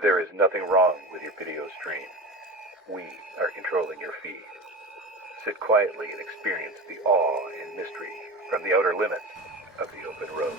There is nothing wrong with your video stream. We are controlling your feed. Sit quietly and experience the awe and mystery from the outer limits of the open road.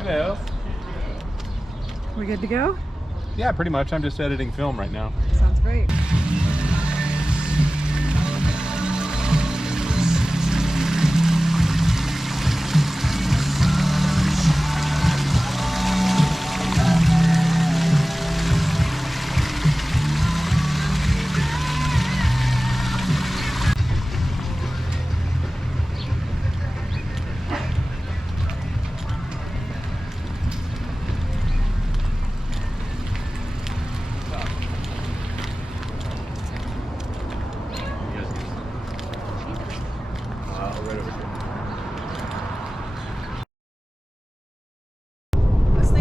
Hello. We good to go? Yeah, pretty much. I'm just editing film right now. Sounds great.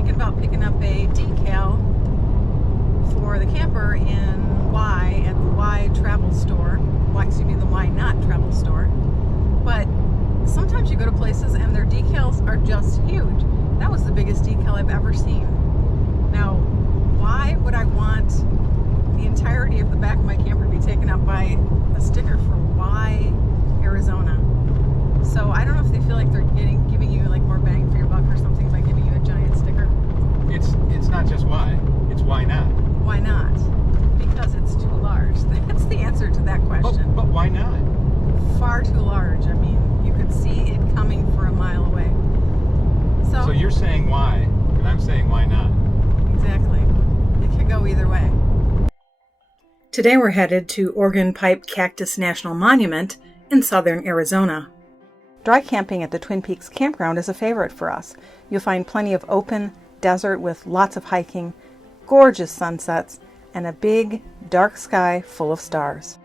About picking up a decal for the camper in Y at the Y travel store. The Y not travel store. But sometimes you go to places and their decals are just huge. That was the biggest decal I've ever seen. Now, why would I want the entirety of the back of my camper to be taken up by a sticker for Y, Arizona? So I don't know if they feel like they're giving you like more bang for your buck or something by giving you a giant sticker. It's not just why, it's why not. Why not? Because it's too large. That's the answer to that question. But why not? Far too large. I mean, you could see it coming for a mile away. So you're saying why, and I'm saying why not. Exactly. It could go either way. Today we're headed to Organ Pipe Cactus National Monument in southern Arizona. Dry camping at the Twin Peaks Campground is a favorite for us. You'll find plenty of open desert with lots of hiking, gorgeous sunsets, and a big, dark sky full of stars.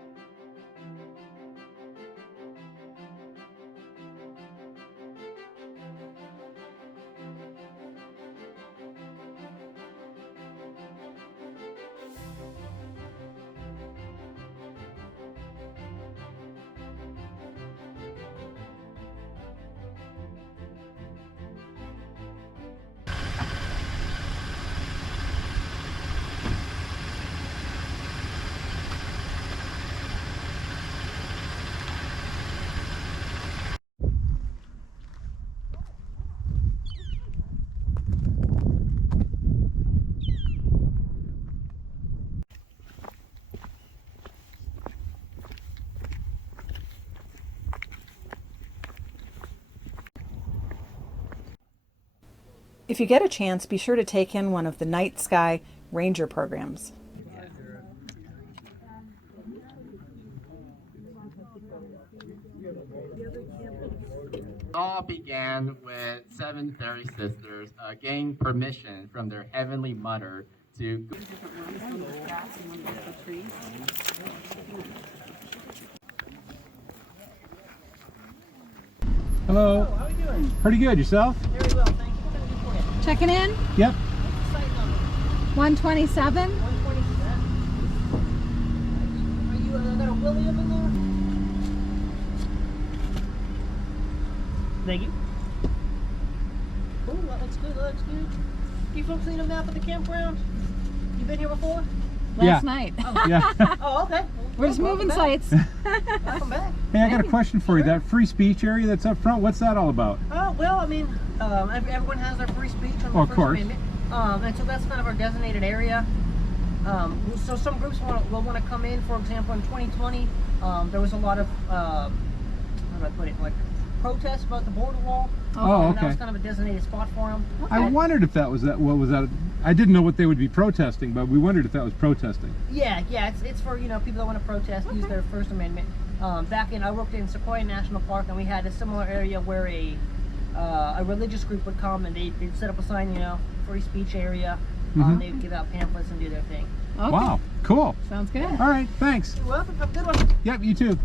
If you get a chance, be sure to take in one of the night sky ranger programs. All began with 730 sisters getting permission from their heavenly mother to. Hello. How are you doing? Pretty good. Yourself? Very well, thank you. What can I do for you? Checking in? Yep. Site number 127. 127. Are you got a Willie up in there? Thank you. Cool, that looks good, that looks good. You folks seen a map of the campground? You been here before? Last night. Oh. Yeah. Oh, okay. We're just moving sites. Welcome back. Hey, I got a question for you. That free speech area that's up front, what's that all about? Well, I mean, everyone has their free speech on the Of First course. Amendment. And so that's kind of our designated area. So some groups will want to come in. For example, in 2020, there was a lot of, how do I put it, like protests about the border wall. Oh, And that okay. was kind of a designated spot for them. I wondered if that was that. What was that? I didn't know what they would be protesting, but we wondered if that was protesting. Yeah, it's for people that want to protest, use their First Amendment. I worked in Sequoia National Park, and we had a similar area where a religious group would come and they'd set up a sign, free speech area. They would give out pamphlets and do their thing. Okay. Wow, cool. Sounds good. All right, thanks. You're welcome. Have a good one. Yep, you too.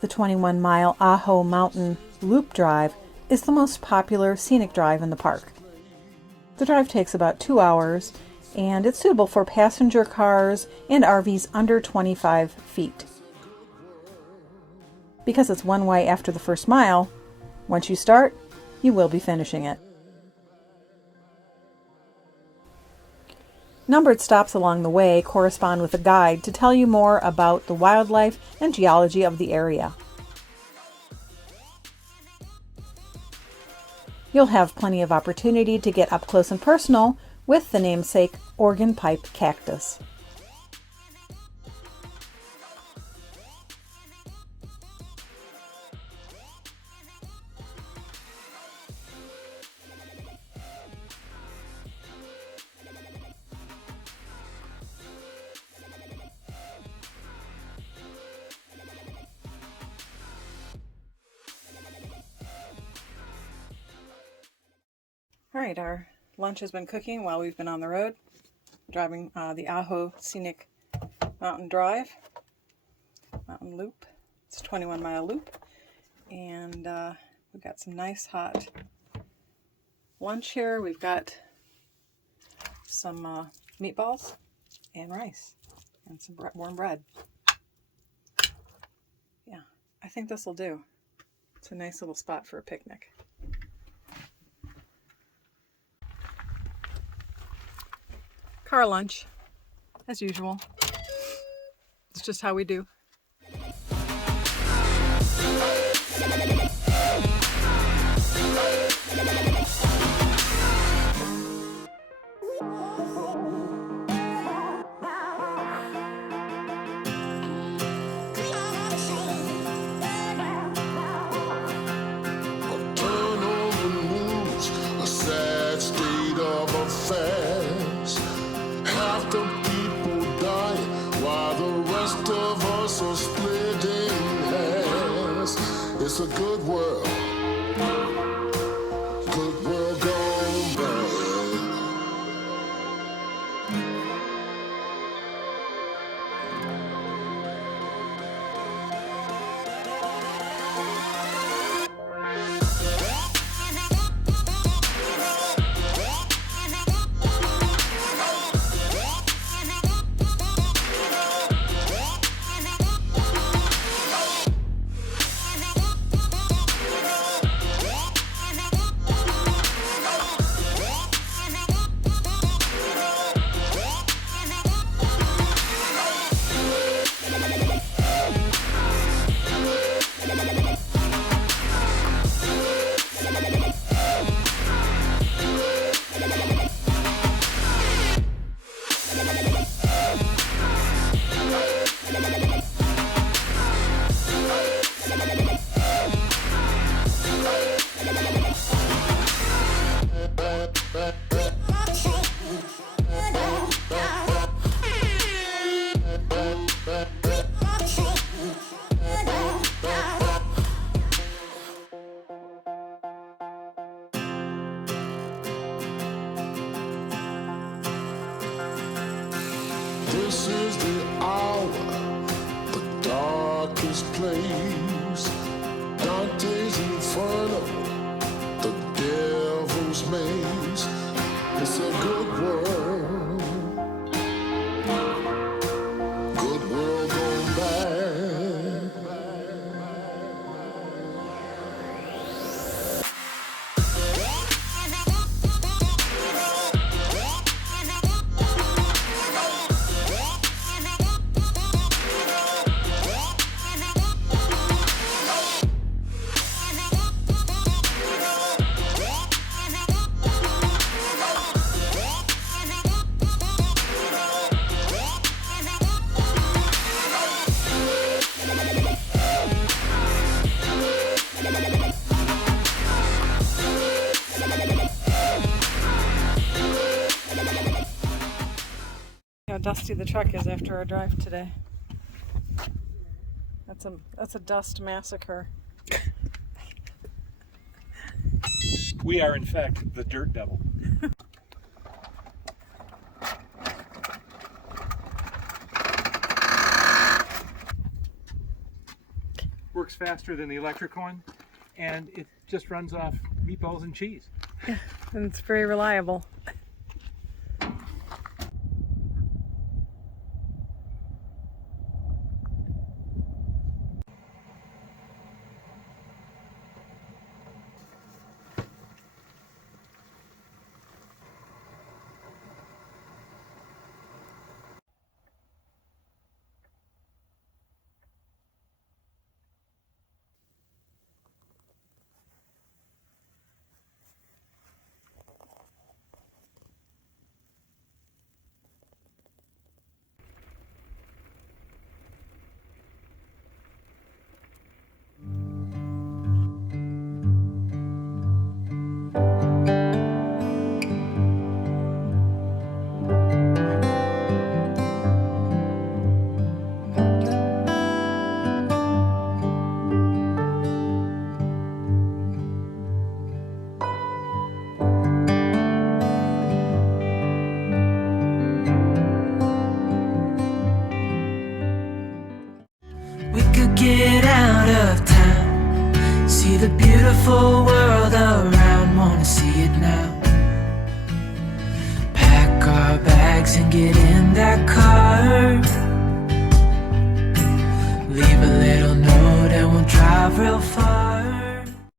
The 21-mile Ajo Mountain Loop drive is the most popular scenic drive in the park. The drive takes about 2 hours, and it's suitable for passenger cars and RVs under 25 feet. Because it's one way after the first mile, once you start, you will be finishing it. Numbered stops along the way correspond with a guide to tell you more about the wildlife and geology of the area. You'll have plenty of opportunity to get up close and personal with the namesake organ pipe cactus. All right, our lunch has been cooking while we've been on the road, driving the Ajo Scenic Mountain Loop. It's a 21-mile loop, and we've got some nice hot lunch here. We've got some meatballs and rice and some warm bread. Yeah, I think this will do. It's a nice little spot for a picnic. Car lunch, as usual. It's just how we do. most of us are splitting hairs. It's a good world. Good world gone bad. This is the hour, the darkest place. Dante's Inferno, the devil's maze. It's a good world. Good world gone bad. How dusty the truck is after our drive today. That's a dust massacre. We are, in fact, the dirt devil. Works faster than the electric one, and it just runs off meatballs and cheese. And it's very reliable. Get out of town, see the beautiful world around, wanna see it now. Pack our bags and get in that car, leave a little note and we'll drive real far.